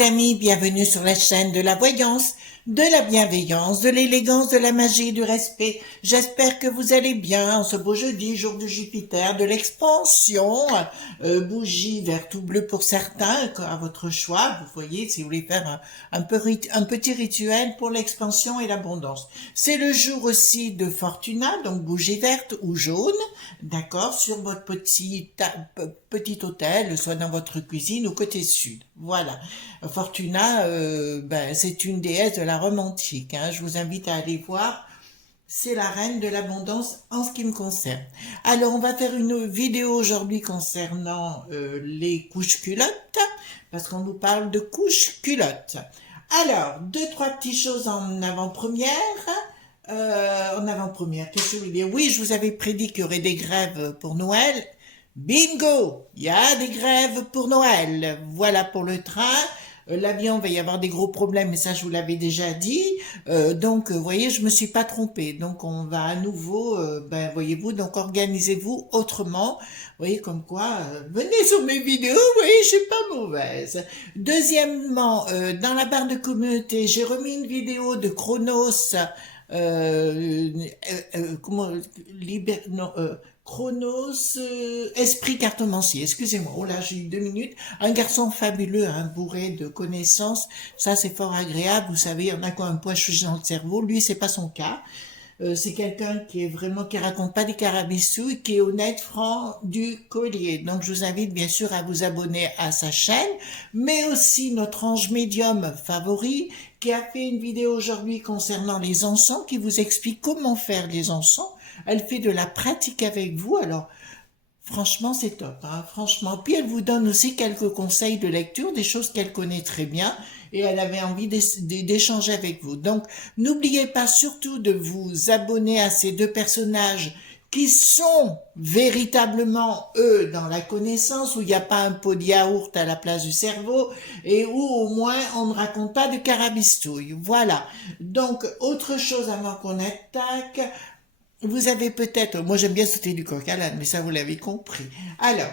mes amis, bienvenue sur la chaîne de la voyance, de la bienveillance, de l'élégance, de la magie et du respect. J'espère que vous allez bien en ce beau jeudi, jour de Jupiter, de l'expansion, bougie verte ou bleue pour certains, à votre choix. Vous voyez, si vous voulez faire un petit rituel pour l'expansion et l'abondance. C'est le jour aussi de Fortuna, donc bougie verte ou jaune, d'accord, sur votre petit hôtel, soit dans votre cuisine ou côté sud. Voilà. Fortuna, c'est une déesse de la Rome antique. Hein. Je vous invite à aller voir. C'est la reine de l'abondance en ce qui me concerne. Alors, on va faire une vidéo aujourd'hui concernant les couches culottes, parce qu'on nous parle de couches culottes. Alors, trois petites choses en avant-première. Qu'est-ce que je veux dire? Oui, je vous avais prédit qu'il y aurait des grèves pour Noël. Bingo! Il y a des grèves pour Noël. Voilà pour le train. L'avion, va y avoir des gros problèmes, mais ça, je vous l'avais déjà dit. Vous voyez, je me suis pas trompée. Donc, on va à nouveau, voyez-vous, donc organisez-vous autrement. Vous voyez, comme quoi, venez sur mes vidéos, vous voyez, je suis pas mauvaise. Deuxièmement, dans la barre de communauté, j'ai remis une vidéo de Chronos, Chronos, esprit cartomancier, excusez-moi, oh là j'ai eu 2 minutes, un garçon fabuleux, bourré de connaissances, ça c'est fort agréable, vous savez, il y en a qui ont un poids dans le cerveau, lui c'est pas son cas, c'est quelqu'un qui raconte pas des carabistous, et qui est honnête, franc, du collier. Donc je vous invite bien sûr à vous abonner à sa chaîne, mais aussi notre ange médium favori, qui a fait une vidéo aujourd'hui concernant les encens, qui vous explique comment faire les encens. Elle fait de la pratique avec vous, alors franchement c'est top, hein, franchement. Puis elle vous donne aussi quelques conseils de lecture, des choses qu'elle connaît très bien, et elle avait envie d'échanger avec vous. Donc n'oubliez pas surtout de vous abonner à ces 2 personnages qui sont véritablement, eux, dans la connaissance, où il n'y a pas un pot de yaourt à la place du cerveau, et où au moins on ne raconte pas de carabistouille. Voilà. Donc, autre chose avant qu'on attaque, vous avez peut-être, moi j'aime bien sauter du coq à l'âne, mais ça vous l'avez compris. Alors,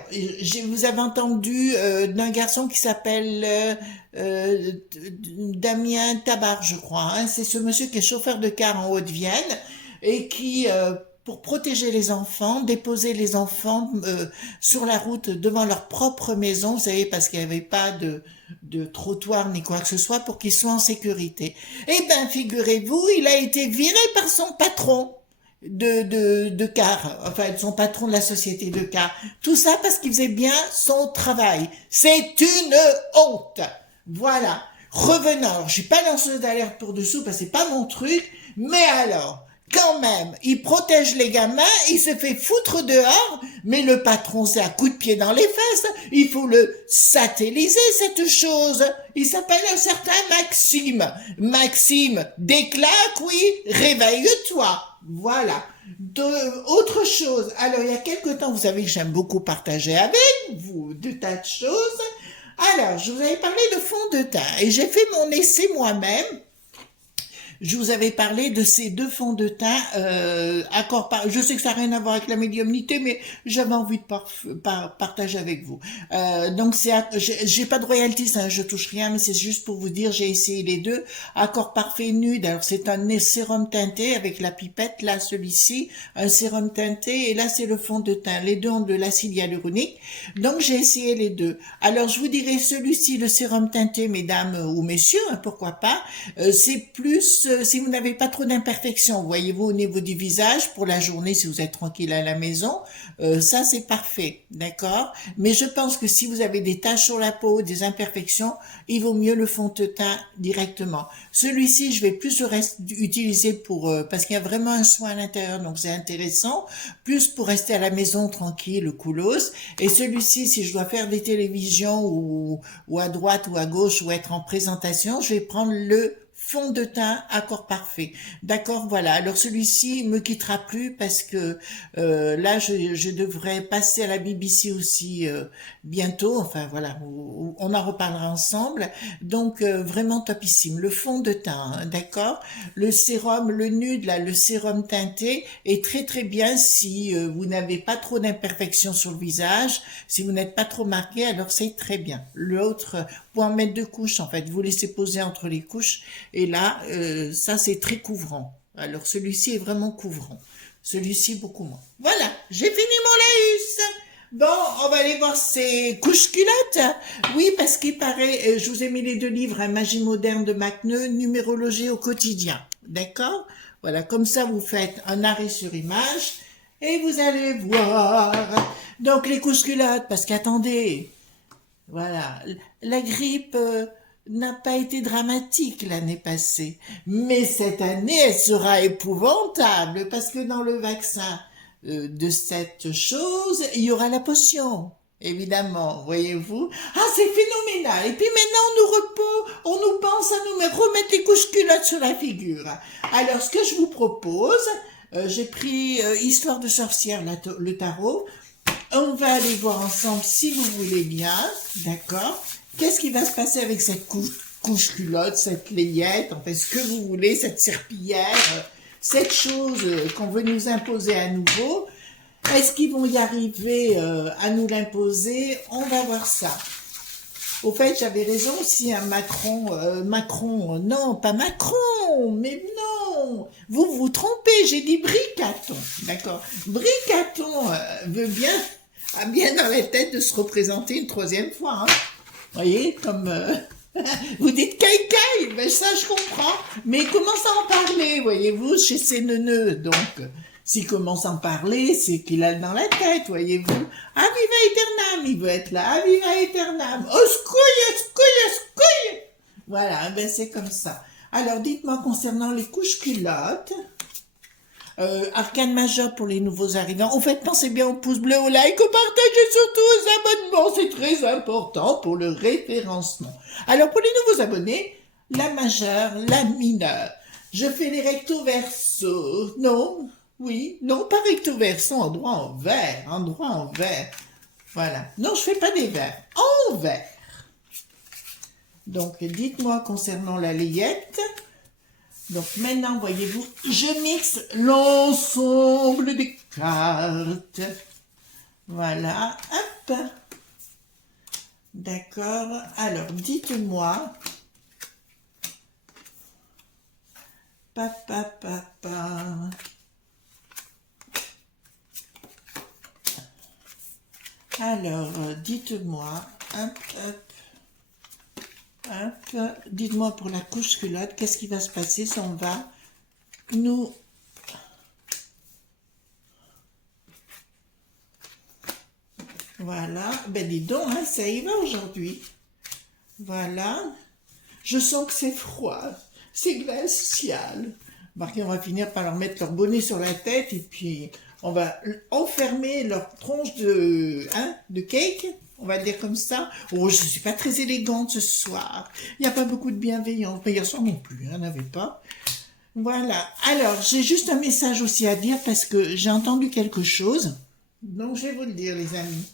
vous avez entendu d'un garçon qui s'appelle Damien Tabar, je crois. Hein. C'est ce monsieur qui est chauffeur de car en Haute-Vienne et qui, pour protéger les enfants, déposait les enfants sur la route devant leur propre maison, vous savez, parce qu'il n'y avait pas de trottoir ni quoi que ce soit pour qu'ils soient en sécurité. Eh ben, figurez-vous, il a été viré par son patron de car, enfin son patron de la société de car. Tout ça parce qu'il faisait bien son travail. C'est une honte. Voilà. Revenons. Alors, je suis pas lanceuse d'alerte pour dessous parce que c'est pas mon truc, mais alors, quand même, il protège les gamins, il se fait foutre dehors, mais le patron, c'est à coup de pied dans les fesses. Il faut le satelliser, cette chose. Il s'appelle un certain Maxime. Maxime, déclaque, oui, réveille-toi. Voilà. Autre chose. Alors, il y a quelque temps, vous savez que j'aime beaucoup partager avec vous de tas de choses. Alors, je vous avais parlé de fond de teint et j'ai fait mon essai moi-même. Je vous avais parlé de ces 2 fonds de teint, je sais que ça n'a rien à voir avec la médiumnité, mais j'avais envie de partager avec vous. Donc j'ai pas de royalties, hein, je touche rien, mais c'est juste pour vous dire, j'ai essayé les 2. Accord parfait nude, alors c'est un sérum teinté avec la pipette, là celui-ci, un sérum teinté, et là c'est le fond de teint. Les 2 ont de l'acide hyaluronique, donc j'ai essayé les 2. Alors je vous dirais celui-ci, le sérum teinté, mesdames ou messieurs, hein, pourquoi pas, c'est plus si vous n'avez pas trop d'imperfections, voyez-vous, au niveau du visage, pour la journée, si vous êtes tranquille à la maison, ça c'est parfait, d'accord? Mais je pense que si vous avez des taches sur la peau, des imperfections, il vaut mieux le fond de teint directement. Celui-ci, je vais plus le reste utiliser parce qu'il y a vraiment un soin à l'intérieur, donc c'est intéressant, plus pour rester à la maison tranquille, coolos. Et celui-ci, si je dois faire des télévisions ou à droite ou à gauche ou être en présentation, je vais prendre le fond de teint, accord parfait. D'accord, voilà. Alors celui-ci me quittera plus parce que là, je devrais passer à la BBC aussi bientôt. Enfin voilà, on en reparlera ensemble. Donc vraiment topissime. Le fond de teint, hein, d'accord. Le sérum, le nude, là, le sérum teinté est très très bien si vous n'avez pas trop d'imperfections sur le visage, si vous n'êtes pas trop marqué, alors c'est très bien. L'autre, vous pouvez en mettre 2 couches, en fait. Vous laissez poser entre les couches. Et là, ça, c'est très couvrant. Alors, celui-ci est vraiment couvrant. Celui-ci, beaucoup moins. Voilà, j'ai fini mon laïus. Bon, on va aller voir ces couches-culottes. Oui, parce qu'il paraît, je vous ai mis les 2 livres, hein, Magie moderne de Macneux, numérologie au quotidien. D'accord? Voilà, comme ça, vous faites un arrêt sur image et vous allez voir. Donc, les couches-culottes, parce qu'attendez, voilà, la grippe n'a pas été dramatique l'année passée, mais cette année, elle sera épouvantable parce que dans le vaccin de cette chose, il y aura la potion. Évidemment, voyez-vous. Ah, c'est phénoménal. Et puis maintenant, on nous on nous pense à nous remettre les couches culottes sur la figure. Alors, ce que je vous propose, j'ai pris Histoire de sorcière, le tarot. On va aller voir ensemble si vous voulez bien, d'accord? Qu'est-ce qui va se passer avec cette couche culotte, cette layette, en fait, ce que vous voulez, cette serpillière, cette chose qu'on veut nous imposer à nouveau? Est-ce qu'ils vont y arriver à nous l'imposer? On va voir ça. Au fait, j'avais raison aussi, hein, Macron, non, pas Macron, mais non, vous vous trompez, j'ai dit Bricaton, d'accord? Bricaton a bien dans la tête de se représenter une 3e fois, hein. Vous voyez, comme vous dites caïcaï, ben ça je comprends, mais il commence à en parler, voyez-vous, chez ces neuneux, donc s'il commence à en parler, c'est qu'il a dans la tête, voyez-vous. Ah, viva aeternam, il veut être là, ah, viva aeternam, oscouille. Voilà, ben c'est comme ça. Alors, dites-moi concernant les couches culottes, arcane majeur pour les nouveaux arrivants. En fait, pensez bien au pouce bleu, au like, au partage et surtout aux abonnements. C'est très important pour le référencement. Alors, pour les nouveaux abonnés, la majeure, la mineure. Je fais les recto verso. Non, oui, non, pas recto verso, endroit en vert. Voilà. Non, je fais pas des verts, en vert. Donc, dites-moi concernant la layette. Donc maintenant, voyez-vous, je mixe l'ensemble des cartes. Voilà, hop. D'accord. Alors, dites-moi. Papa. Alors, dites-moi. Hop. Dites-moi pour la couche culotte, qu'est-ce qui va se passer si on va nous... Voilà, ben dis donc, hein, ça y va aujourd'hui. Voilà, je sens que c'est froid, c'est glacial. Marquez, on va finir par leur mettre leur bonnet sur la tête et puis on va enfermer leur tronche de cake. On va dire comme ça. Oh, je ne suis pas très élégante ce soir. Il n'y a pas beaucoup de bienveillance. Mais hier soir non plus, il n'y en avait pas. Voilà. Alors, j'ai juste un message aussi à dire parce que j'ai entendu quelque chose. Donc, je vais vous le dire, les amis.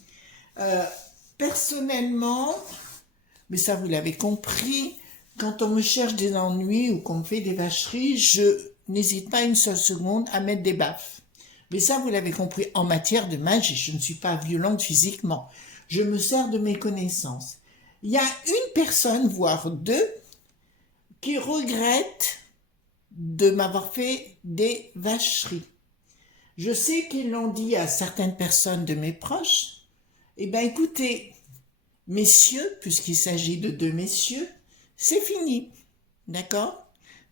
Personnellement, mais ça, vous l'avez compris, quand on me cherche des ennuis ou qu'on me fait des vacheries, je n'hésite pas une seule seconde à mettre des baffes. Mais ça, vous l'avez compris, en matière de magie, je ne suis pas violente physiquement. Je me sers de mes connaissances. Il y a une personne, voire 2, qui regrette de m'avoir fait des vacheries. Je sais qu'ils l'ont dit à certaines personnes de mes proches. Eh bien, écoutez, messieurs, puisqu'il s'agit de 2 messieurs, c'est fini. D'accord?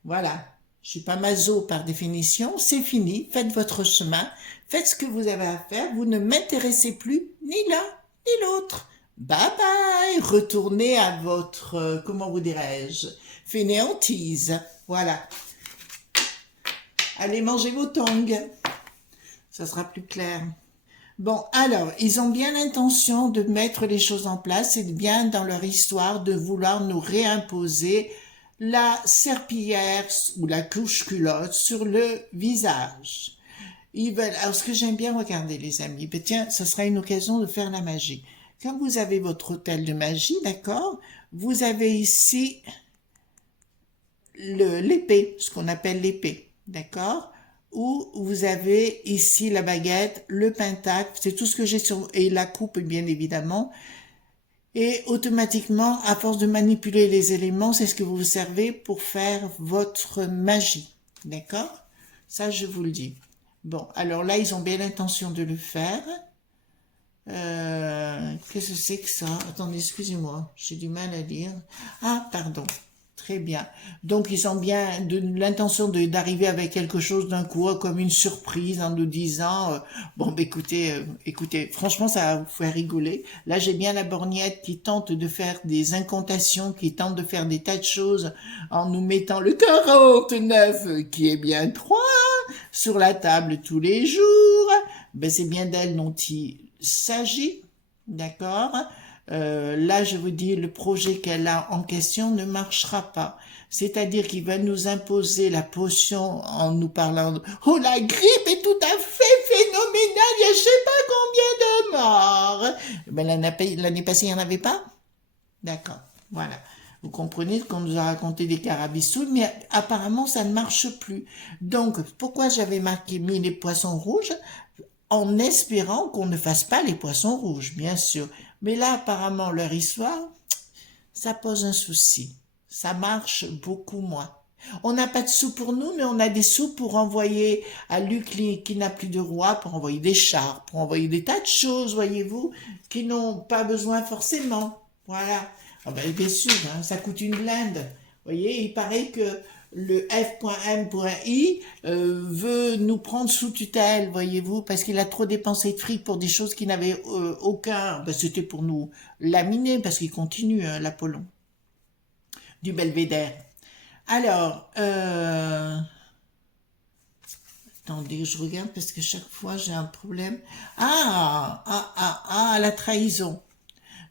Voilà. Je suis pas maso par définition, c'est fini. Faites votre chemin. Faites ce que vous avez à faire. Vous ne m'intéressez plus ni l'un ni l'autre. Bye bye. Retournez à votre, comment vous dirais-je, fainéantise. Voilà. Allez manger vos tongs. Ça sera plus clair. Bon, alors, ils ont bien l'intention de mettre les choses en place et bien dans leur histoire de vouloir nous réimposer la serpillière ou la couche culotte sur le visage. Ils veulent, alors ce que j'aime bien regarder les amis, ben tiens, ça sera une occasion de faire la magie. Quand vous avez votre hôtel de magie, d'accord, vous avez ici l'épée, ce qu'on appelle l'épée, d'accord, ou vous avez ici la baguette, le pentacle, c'est tout ce que j'ai sur, et la coupe bien évidemment, Et automatiquement, à force de manipuler les éléments, c'est ce que vous vous servez pour faire votre magie. D'accord? Ça, je vous le dis. Bon, alors là, ils ont bien l'intention de le faire. Qu'est-ce que c'est que ça? Attendez, excusez-moi, j'ai du mal à lire. Ah, pardon. Très bien. Donc, ils ont bien l'intention d'arriver avec quelque chose d'un coup, comme une surprise, en nous disant, bon, bah, écoutez, franchement, ça va vous faire rigoler. Là, j'ai bien la borgnette qui tente de faire des incantations, qui tente de faire des tas de choses en nous mettant le 49, qui est bien 3, sur la table tous les jours. Ben, c'est bien d'elle dont il s'agit, d'accord? Là, je vous dis, le projet qu'elle a en question ne marchera pas. C'est-à-dire qu'il va nous imposer la potion en nous parlant de «Oh, la grippe est tout à fait phénoménale, il y a je sais pas combien de morts!» Ben, l'année passée, il n'y en avait pas? D'accord, voilà. Vous comprenez qu'on nous a raconté des carabistouilles, mais apparemment, ça ne marche plus. Donc, pourquoi j'avais mis les poissons rouges? En espérant qu'on ne fasse pas les poissons rouges, bien sûr. Mais là, apparemment, leur histoire, ça pose un souci. Ça marche beaucoup moins. On n'a pas de sous pour nous, mais on a des sous pour envoyer à Luc qui n'a plus de roi, pour envoyer des chars, pour envoyer des tas de choses, voyez-vous, qui n'ont pas besoin forcément. Voilà. Ah ben, bien sûr, hein, ça coûte une blinde. Vous voyez, il paraît que le F.M.I veut nous prendre sous tutelle, voyez-vous, parce qu'il a trop dépensé de fric pour des choses qui n'avaient aucun... Ben, c'était pour nous laminer, parce qu'il continue, hein, l'Apollon, du Belvédère. Alors, attendez, je regarde parce que chaque fois j'ai un problème. La trahison.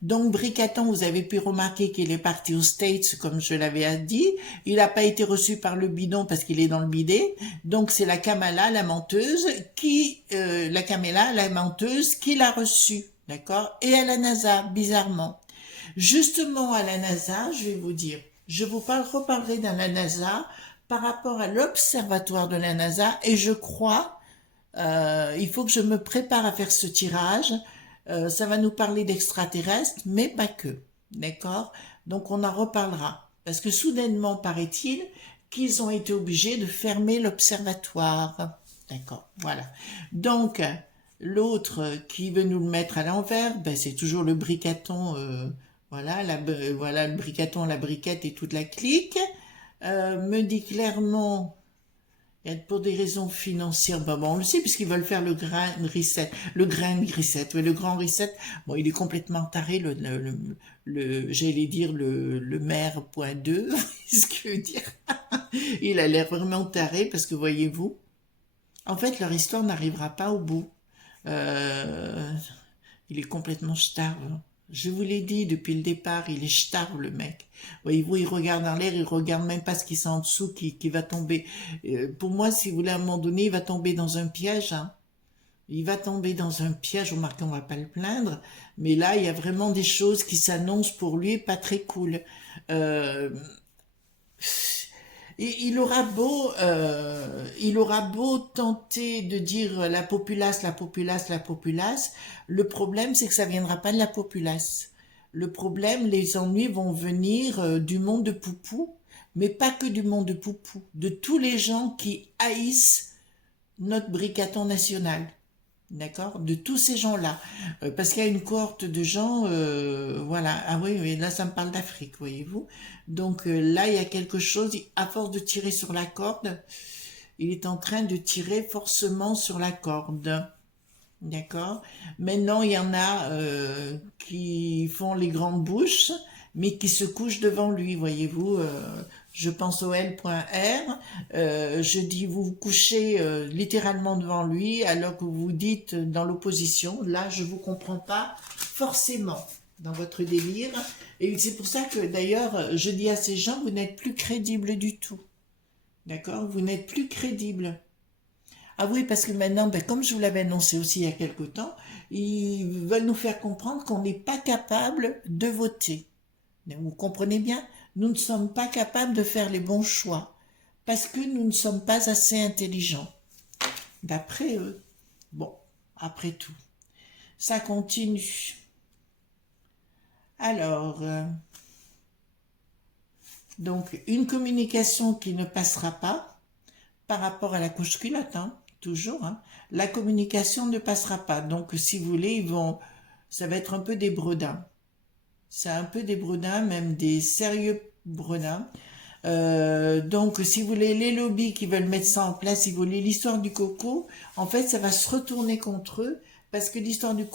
Donc, Bricaton, vous avez pu remarquer qu'il est parti aux States, comme je l'avais dit. Il n'a pas été reçu par le bidon parce qu'il est dans le bidet. Donc, c'est la Kamala, la menteuse, qui l'a reçu. D'accord? Et à la NASA, bizarrement. Justement, à la NASA, je vais vous dire, je vous reparlerai dans la NASA par rapport à l'observatoire de la NASA et je crois, il faut que je me prépare à faire ce tirage. Ça va nous parler d'extraterrestres, mais pas que. D'accord? Donc on en reparlera. Parce que soudainement, paraît-il, qu'ils ont été obligés de fermer l'observatoire. D'accord, voilà. Donc, l'autre qui veut nous le mettre à l'envers, ben, c'est toujours le bricaton, voilà, voilà le bricaton, la briquette et toute la clique. Me dit clairement pour des raisons financières, ben bon, on le sait puisqu'ils veulent faire le grain reset, ouais, le grand reset. Bon, il est complètement taré, j'allais dire le maire point 2, ce que je veux dire. Il a l'air vraiment taré parce que voyez-vous, en fait, leur histoire n'arrivera pas au bout. Euh, il est complètement starve. Je vous l'ai dit depuis le départ, il est starve le mec. Voyez-vous, il regarde en l'air, il regarde même pas ce qui est en dessous, qui va tomber. Pour moi, si vous voulez, à un moment donné, il va tomber dans un piège. Hein. Il va tomber dans un piège, remarquez, on va pas le plaindre, mais là, il y a vraiment des choses qui s'annoncent pour lui, pas très cool. Euh, il aura beau tenter de dire la populace, la populace, la populace. Le problème, c'est que ça viendra pas de la populace. Le problème, les ennuis vont venir du monde de Poupou, mais pas que du monde de Poupou, de tous les gens qui haïssent notre bricaton national. D'accord? De tous ces gens-là. Parce qu'il y a une cohorte de gens, voilà. Ah oui, mais là, ça me parle d'Afrique, voyez-vous. Donc là, il y a quelque chose, à force de tirer sur la corde, il est en train de tirer forcément sur la corde. D'accord? Maintenant, il y en a qui font les grandes bouches, mais qui se couchent devant lui, voyez-vous. Je pense au L.R. Je dis, vous vous couchez littéralement devant lui, alors que vous dites dans l'opposition. Là, je vous comprends pas forcément dans votre délire. Et c'est pour ça que, d'ailleurs, je dis à ces gens, vous n'êtes plus crédibles du tout. D'accord? Vous n'êtes plus crédibles. Ah oui, parce que maintenant, ben, comme je vous l'avais annoncé aussi il y a quelque temps, ils veulent nous faire comprendre qu'on n'est pas capable de voter. Vous comprenez bien? Nous ne sommes pas capables de faire les bons choix parce que nous ne sommes pas assez intelligents. D'après eux. Bon, après tout. Ça continue. Alors, donc, une communication qui ne passera pas par rapport à la couche culotte, hein, toujours, hein, la communication ne passera pas. Donc, si vous voulez, ça va être un peu des bredins. C'est un peu des bredins, même des sérieux bredins. Donc, si vous voulez, les lobbies qui veulent mettre ça en place, si vous voulez, l'histoire du coco, en fait, ça va se retourner contre eux, parce que l'histoire du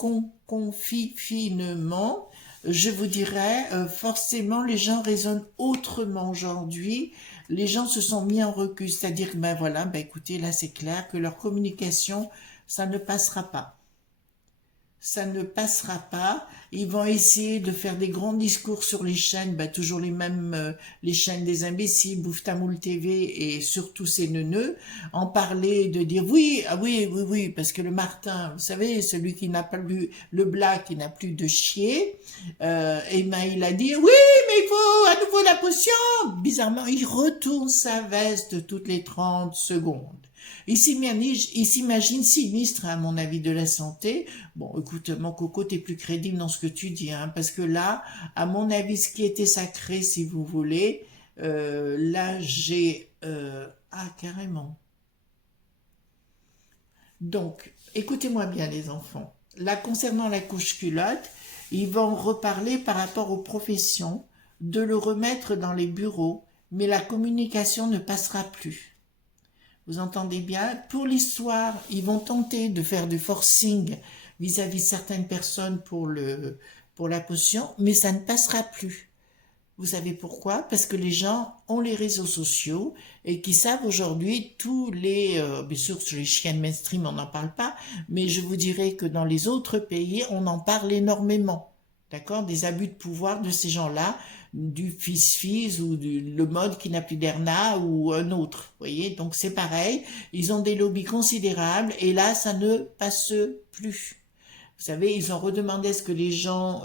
confinement, je vous dirais, forcément, les gens raisonnent autrement aujourd'hui. Les gens se sont mis en recul, c'est-à-dire que, ben voilà, ben écoutez, là, c'est clair que leur communication, ça ne passera pas. Ça ne passera pas. Ils vont essayer de faire des grands discours sur les chaînes, bah, toujours les mêmes, les chaînes des imbéciles, Bouftamoul TV et surtout ces neuneux, en parler, de dire oui, ah oui, oui, oui, parce que le Martin, vous savez, celui qui n'a pas lu le black, qui n'a plus de chier, et ben il a dit oui, mais il faut à nouveau la potion. Bizarrement, il retourne sa veste toutes les 30 secondes. Il s'imagine sinistre, à mon avis, de la santé. Bon, écoute, mon coco, t'es plus crédible dans ce que tu dis, hein, parce que là, à mon avis, ce qui était sacré, si vous voulez, là, ah, carrément. Donc, écoutez-moi bien, les enfants. Là, concernant la couche culotte, ils vont reparler par rapport aux professions, de le remettre dans les bureaux, mais la communication ne passera plus. Vous entendez bien? Pour l'histoire, ils vont tenter de faire du forcing vis-à-vis de certaines personnes pour la potion, mais ça ne passera plus. Vous savez pourquoi? Parce que les gens ont les réseaux sociaux et qui savent aujourd'hui bien sûr sur les chaînes mainstream on n'en parle pas, mais je vous dirais que dans les autres pays on en parle énormément. D'accord? Des abus de pouvoir de ces gens-là, du fils-fils ou le mode qui n'a plus d'ERNA ou un autre. Vous voyez? Donc c'est pareil, ils ont des lobbies considérables et là ça ne passe plus. Vous savez, ils ont redemandé à ce que les gens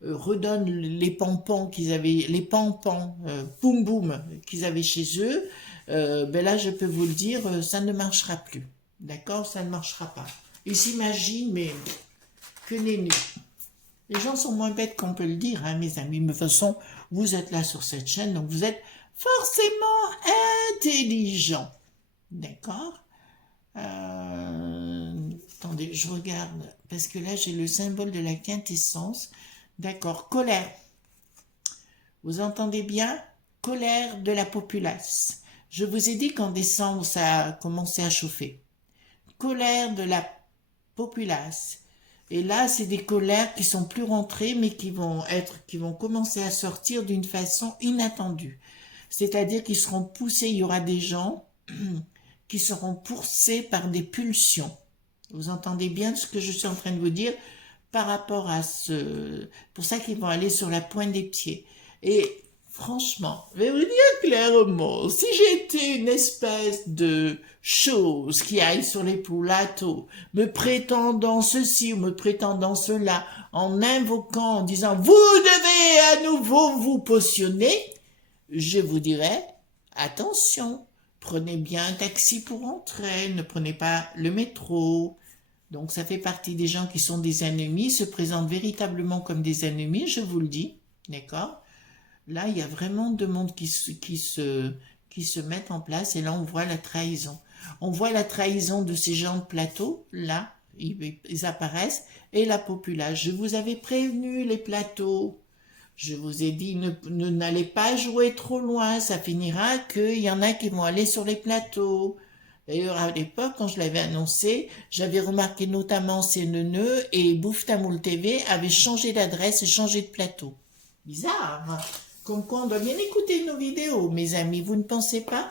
redonnent les pampons qu'ils avaient, les pampons, boum boum, qu'ils avaient chez eux. Ben là, je peux vous le dire, ça ne marchera plus. D'accord? Ça ne marchera pas. Ils s'imaginent, mais que nenni. Les gens sont moins bêtes qu'on peut le dire, hein, mes amis. Mais de toute façon, vous êtes là sur cette chaîne, donc vous êtes forcément intelligent. D'accord? Attendez, je regarde, parce que là j'ai le symbole de la quintessence. D'accord, colère. Vous entendez bien? Colère de la populace. Je vous ai dit qu'en décembre, ça a commencé à chauffer. Colère de la populace. Et là, c'est des colères qui sont plus rentrées, mais qui vont commencer à sortir d'une façon inattendue. C'est-à-dire qu'ils seront poussés, il y aura des gens qui seront poussés par des pulsions. Vous entendez bien ce que je suis en train de vous dire par rapport à pour ça qu'ils vont aller sur la pointe des pieds. Et franchement, je vais vous dire clairement, si j'étais une espèce de chose qui aille sur les plateaux, me prétendant ceci ou me prétendant cela, en invoquant, en disant vous devez à nouveau vous potionner, je vous dirais attention. Prenez bien un taxi pour rentrer, ne prenez pas le métro. Donc ça fait partie des gens qui sont des ennemis, se présentent véritablement comme des ennemis, je vous le dis, d'accord? Là, il y a vraiment deux mondes qui se mettent en place et là, on voit la trahison. On voit la trahison de ces gens de plateau, là, ils apparaissent, et la populace. Je vous avais prévenu, les plateaux. Je vous ai dit, n'allez pas jouer trop loin, ça finira qu'il y en a qui vont aller sur les plateaux. D'ailleurs, à l'époque, quand je l'avais annoncé, j'avais remarqué notamment ces neuneux et Bouftamoul TV avait changé d'adresse et changé de plateau. Bizarre, hein. Comme quoi on doit bien écouter nos vidéos, mes amis, vous ne pensez pas?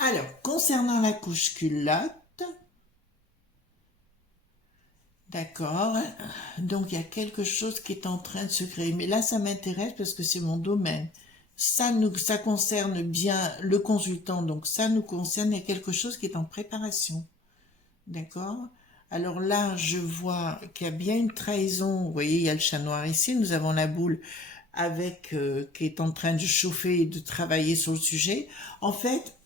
Alors, concernant la couche culotte, d'accord, donc il y a quelque chose qui est en train de se créer. Mais là, ça m'intéresse parce que c'est mon domaine. Ça concerne bien le consultant, donc ça nous concerne, il y a quelque chose qui est en préparation. D'accord? Alors là, je vois qu'il y a bien une trahison. Vous voyez, il y a le chat noir ici, nous avons la boule qui est en train de chauffer et de travailler sur le sujet. En fait,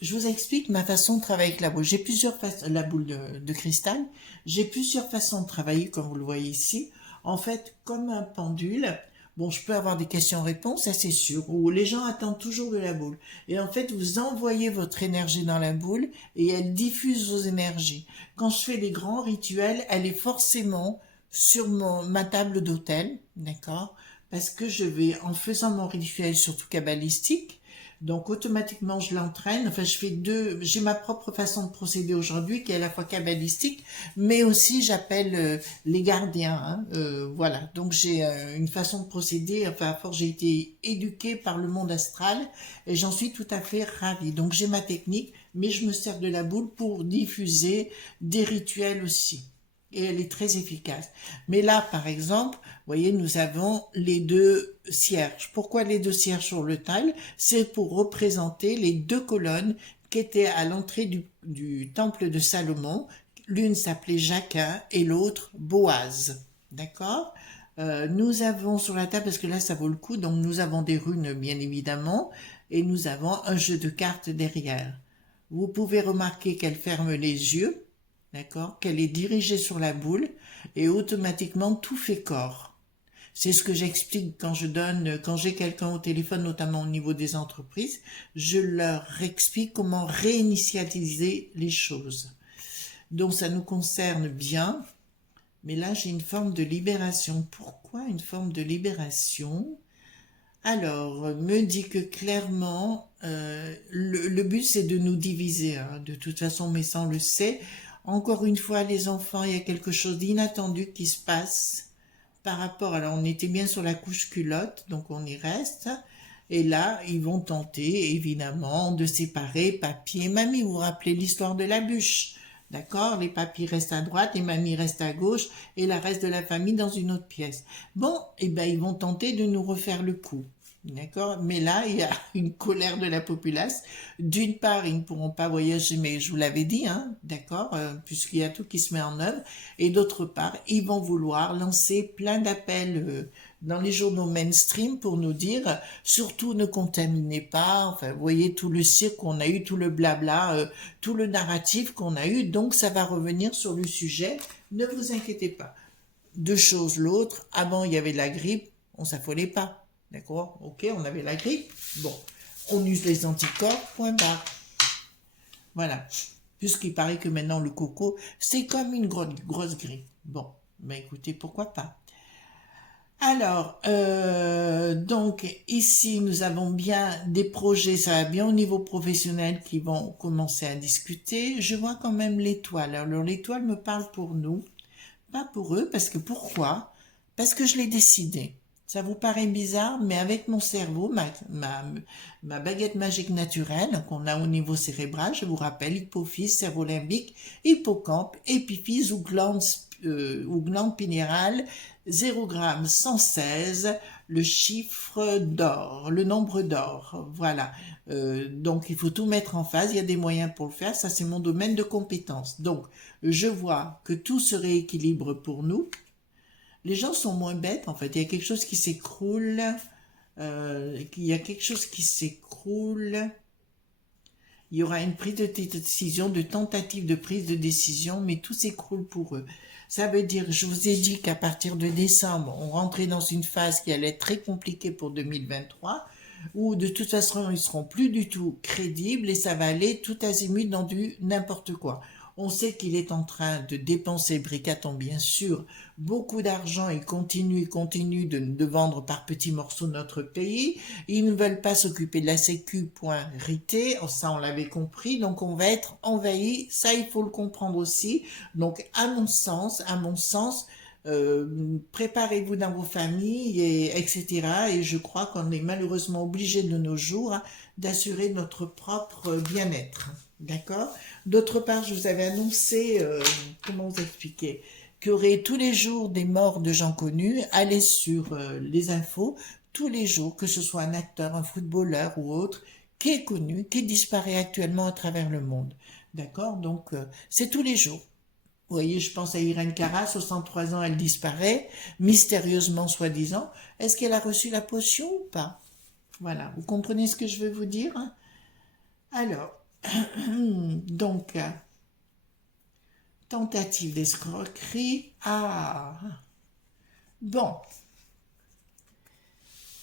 je vous explique ma façon de travailler avec la boule. J'ai plusieurs façons, la boule de cristal. J'ai plusieurs façons de travailler, comme vous le voyez ici. En fait, comme un pendule, bon, je peux avoir des questions-réponses, ça c'est sûr, où les gens attendent toujours de la boule. Et en fait, vous envoyez votre énergie dans la boule et elle diffuse vos énergies. Quand je fais des grands rituels, elle est forcément sur ma table d'hôtel, d'accord? Parce que je vais, en faisant mon rituel surtout kabbalistique, donc automatiquement je l'entraîne, enfin je fais j'ai ma propre façon de procéder aujourd'hui qui est à la fois kabbalistique, mais aussi j'appelle les gardiens, hein, voilà. Donc j'ai une façon de procéder, enfin à force j'ai été éduquée par le monde astral et j'en suis tout à fait ravie. Donc j'ai ma technique, mais je me sers de la boule pour diffuser des rituels aussi. Et elle est très efficace. Mais là, par exemple, vous voyez, nous avons les deux cierges. Pourquoi les deux cierges sur le tile? C'est pour représenter les deux colonnes qui étaient à l'entrée du temple de Salomon. L'une s'appelait Jacquin et l'autre Boaz. D'accord? Nous avons sur la table, parce que là ça vaut le coup, donc nous avons des runes bien évidemment, et nous avons un jeu de cartes derrière. Vous pouvez remarquer qu'elle ferme les yeux, d'accord, qu'elle est dirigée sur la boule, et automatiquement tout fait corps. C'est ce que j'explique quand j'ai quelqu'un au téléphone, notamment au niveau des entreprises, je leur explique comment réinitialiser les choses. Donc ça nous concerne bien, mais là j'ai une forme de libération. Pourquoi une forme de libération? Alors, me dit que clairement, le but c'est de nous diviser, hein, de toute façon, mais ça on le sait. Encore une fois, les enfants, il y a quelque chose d'inattendu qui se passe par rapport, alors on était bien sur la couche culotte, donc on y reste. Et là, ils vont tenter, évidemment, de séparer papy et mamie. Vous vous rappelez l'histoire de la bûche, d'accord? Les papys restent à droite, les mamies restent à gauche, et la reste de la famille dans une autre pièce. Bon, eh ben, ils vont tenter de nous refaire le coup. D'accord? Mais là, il y a une colère de la populace. D'une part, ils ne pourront pas voyager, mais je vous l'avais dit, hein, d'accord, puisqu'il y a tout qui se met en œuvre. Et d'autre part, ils vont vouloir lancer plein d'appels dans les journaux mainstream pour nous dire, surtout ne contaminez pas. Enfin, vous voyez tout le cirque qu'on a eu, tout le blabla, tout le narratif qu'on a eu. Donc, ça va revenir sur le sujet. Ne vous inquiétez pas. Deux choses, l'autre, avant il y avait la grippe, on s'affolait pas. D'accord? Ok, on avait la grippe. Bon, on use les anticorps, point barre. Voilà. Puisqu'il paraît que maintenant le coco, c'est comme une grosse grippe. Bon, ben écoutez, pourquoi pas. Alors, donc ici, nous avons bien des projets, ça va bien au niveau professionnel qui vont commencer à discuter. Je vois quand même l'étoile. Alors l'étoile me parle pour nous, pas pour eux, parce que pourquoi? Parce que je l'ai décidé. Ça vous paraît bizarre, mais avec mon cerveau, ma baguette magique naturelle qu'on a au niveau cérébral, je vous rappelle, hypophyse, cerveau limbique, hippocampe, épiphyse ou glande pinéale, 0 g 116, le chiffre d'or, le nombre d'or. Voilà. Donc il faut tout mettre en phase, il y a des moyens pour le faire, ça c'est mon domaine de compétence. Donc je vois que tout se rééquilibre pour nous. Les gens sont moins bêtes, en fait. Il y a quelque chose qui s'écroule. Il y a quelque chose qui s'écroule. Il y aura une prise de décision, de tentative de prise de décision, mais tout s'écroule pour eux. Ça veut dire, je vous ai dit qu'à partir de décembre, on rentrait dans une phase qui allait être très compliquée pour 2023, où de toute façon, ils seront plus du tout crédibles et ça va aller tout azimut dans du n'importe quoi. On sait qu'il est en train de dépenser, Bricaton bien sûr, beaucoup d'argent. Il continue de vendre par petits morceaux notre pays. Ils ne veulent pas s'occuper de la sécu, point rité. Ça, on l'avait compris. Donc, on va être envahi. Ça, il faut le comprendre aussi. Donc, à mon sens, préparez-vous dans vos familles, etc. Et je crois qu'on est malheureusement obligé de nos jours, hein, d'assurer notre propre bien-être. D'accord? D'autre part, je vous avais annoncé, comment vous expliquer, qu'il y aurait tous les jours des morts de gens connus. Allez sur les infos, tous les jours, que ce soit un acteur, un footballeur ou autre, qui est connu, qui disparaît actuellement à travers le monde. D'accord? Donc, c'est tous les jours. Vous voyez, je pense à Irène Cara, 63 ans, elle disparaît, mystérieusement soi-disant. Est-ce qu'elle a reçu la potion ou pas? Voilà, vous comprenez ce que je veux vous dire, hein? Alors, donc, tentative d'escroquerie. Ah, Bon,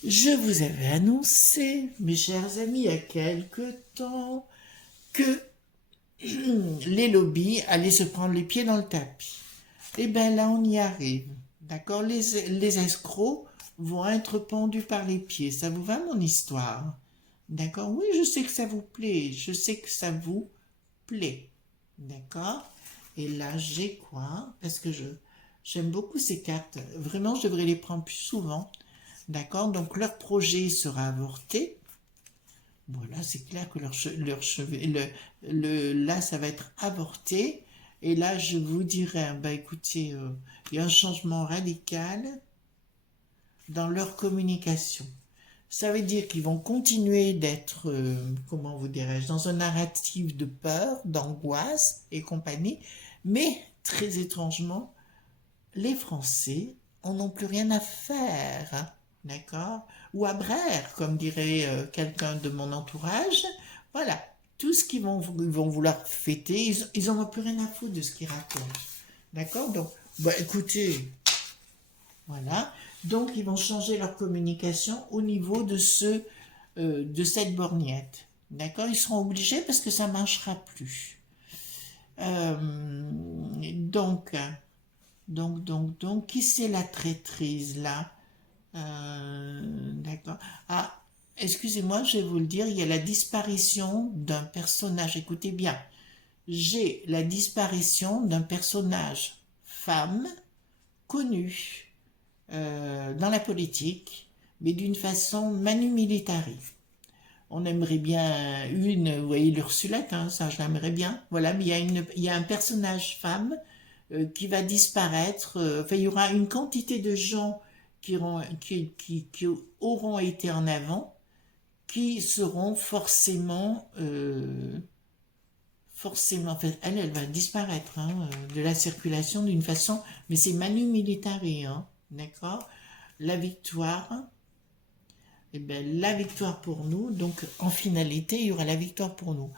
je vous avais annoncé, mes chers amis, il y a quelque temps, que les lobbies allaient se prendre les pieds dans le tapis. Et bien là, on y arrive. D'accord? Les escrocs vont être pendus par les pieds. Ça vous va, mon histoire? D'accord? Oui, je sais que ça vous plaît. Je sais que ça vous plaît. D'accord? Et là, j'ai quoi? Parce que j'aime beaucoup ces cartes. Vraiment, je devrais les prendre plus souvent. D'accord? Donc, leur projet sera avorté. Voilà, c'est clair que là, ça va être avorté. Et là, je vous dirais, bah écoutez, il y a un changement radical dans leur communication. Ça veut dire qu'ils vont continuer d'être, comment vous dirais-je, dans un narratif de peur, d'angoisse et compagnie, mais très étrangement, les Français en ont plus rien à faire, hein, d'accord? Ou à brère, comme dirait quelqu'un de mon entourage. Voilà, tout ce ils vont vouloir fêter, ils n'en ont plus rien à foutre de ce qu'ils racontent. D'accord? Donc, bah, écoutez, voilà. Donc, ils vont changer leur communication au niveau de cette borgnette. D'accord? Ils seront obligés parce que ça ne marchera plus. Euh, donc, qui c'est la traîtrise là? D'accord. Ah, excusez-moi, je vais vous le dire, il y a la disparition d'un personnage. Écoutez bien, j'ai la disparition d'un personnage femme connu dans la politique, mais d'une façon manu militari. On aimerait bien vous voyez l'Ursulette, hein, ça je l'aimerais bien. Voilà, mais il y a un personnage femme qui va disparaître. Enfin, il y aura une quantité de gens qui auront été en avant, qui seront forcément, en fait, elle va disparaître hein, de la circulation d'une façon, mais c'est manu militari, hein, d'accord? La victoire, eh bien, la victoire pour nous, donc en finalité, il y aura la victoire pour nous.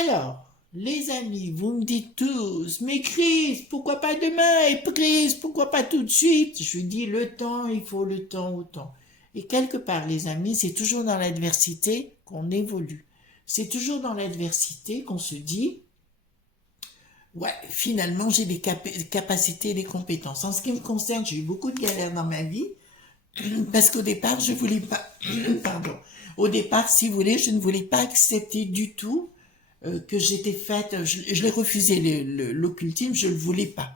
Alors, les amis, vous me dites tous, mais Chris, pourquoi pas demain? Et Chris, pourquoi pas tout de suite? Je lui dis, le temps, il faut le temps au temps. Et quelque part, les amis, c'est toujours dans l'adversité qu'on évolue. C'est toujours dans l'adversité qu'on se dit, ouais, finalement, j'ai des capacités et des compétences. En ce qui me concerne, j'ai eu beaucoup de galères dans ma vie, parce qu'au départ, je voulais pas, pardon, au départ, si vous voulez, je ne voulais pas accepter du tout que j'étais faite, je l'ai refusé l'occultisme, je le voulais pas.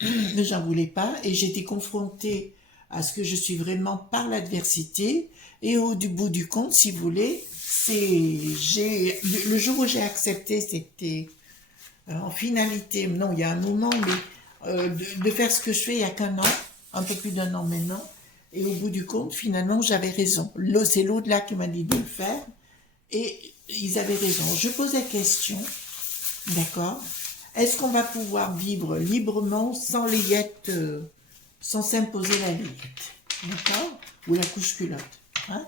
J'en voulais pas et j'étais confrontée à ce que je suis vraiment par l'adversité et du bout du compte, si vous voulez, le jour où j'ai accepté, c'était en finalité, non, il y a un moment, mais de faire ce que je fais il y a qu'un an, un peu plus d'un an maintenant, et au bout du compte, finalement, j'avais raison. C'est l'au-delà qui m'a dit de le faire, et ils avaient raison. Je pose la question, d'accord? Est-ce qu'on va pouvoir vivre librement sans layette, sans s'imposer la layette, d'accord? Ou la couche culotte, hein?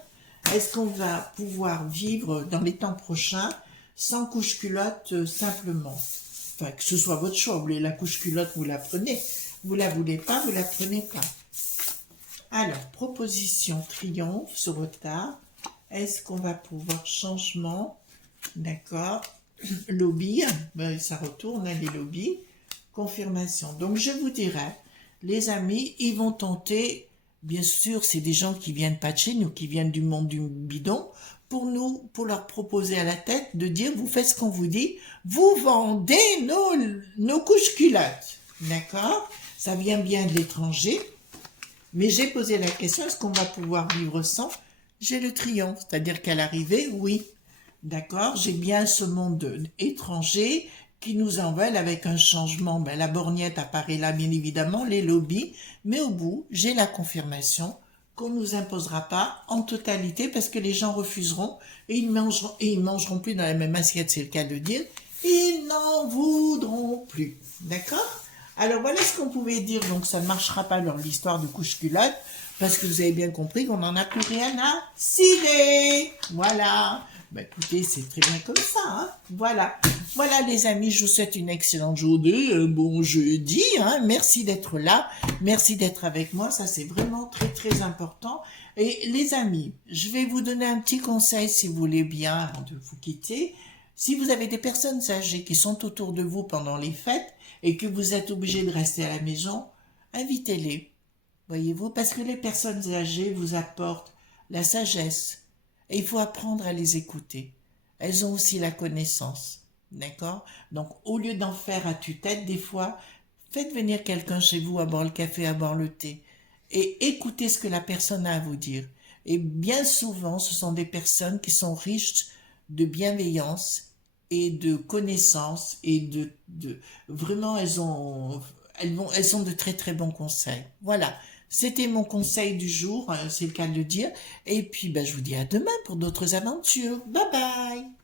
Est-ce qu'on va pouvoir vivre dans les temps prochains sans couche culotte simplement? Enfin, que ce soit votre choix. Vous voulez la couche culotte, vous la prenez. Vous la voulez pas, vous la prenez pas. Alors, proposition triomphe sur votre table. Est-ce qu'on va pouvoir changement? D'accord. Lobby, ben, ça retourne, hein, les lobbies. Confirmation. Donc, je vous dirais, les amis, ils vont tenter, bien sûr, c'est des gens qui viennent pas de chez nous, qui viennent du monde du bidon, pour leur proposer à la tête de dire, vous faites ce qu'on vous dit, vous vendez nos couches culottes. D'accord? Ça vient bien de l'étranger. Mais j'ai posé la question, est-ce qu'on va pouvoir vivre sans? J'ai le triomphe, c'est-à-dire qu'à l'arrivée, oui. D'accord? J'ai bien ce monde étranger qui nous en veulent avec un changement. Ben, la borgnette apparaît là, bien évidemment, les lobbies. Mais au bout, j'ai la confirmation qu'on ne nous imposera pas en totalité parce que les gens refuseront et ils mangeront plus dans la même assiette, c'est le cas de dire. Ils n'en voudront plus. D'accord? Alors voilà ce qu'on pouvait dire, donc ça ne marchera pas dans l'histoire de couche culotte, parce que vous avez bien compris qu'on n'en a plus rien à cider. Voilà. Ben écoutez, c'est très bien comme ça, hein. Voilà. Voilà les amis, je vous souhaite une excellente journée, un bon jeudi, hein. Merci d'être là, merci d'être avec moi, ça c'est vraiment très très important. Et les amis, je vais vous donner un petit conseil si vous voulez bien avant de vous quitter. Si vous avez des personnes âgées qui sont autour de vous pendant les fêtes et que vous êtes obligé de rester à la maison, invitez-les, voyez-vous, parce que les personnes âgées vous apportent la sagesse et il faut apprendre à les écouter. Elles ont aussi la connaissance. D'accord? Donc, au lieu d'en faire à tue-tête, des fois, faites venir quelqu'un chez vous à boire le café, à boire le thé, et écoutez ce que la personne a à vous dire. Et bien souvent, ce sont des personnes qui sont riches de bienveillance et de connaissances et vraiment, elles ont de très très bons conseils. Voilà. C'était mon conseil du jour, c'est le cas de le dire. Et puis, ben, je vous dis à demain pour d'autres aventures. Bye bye!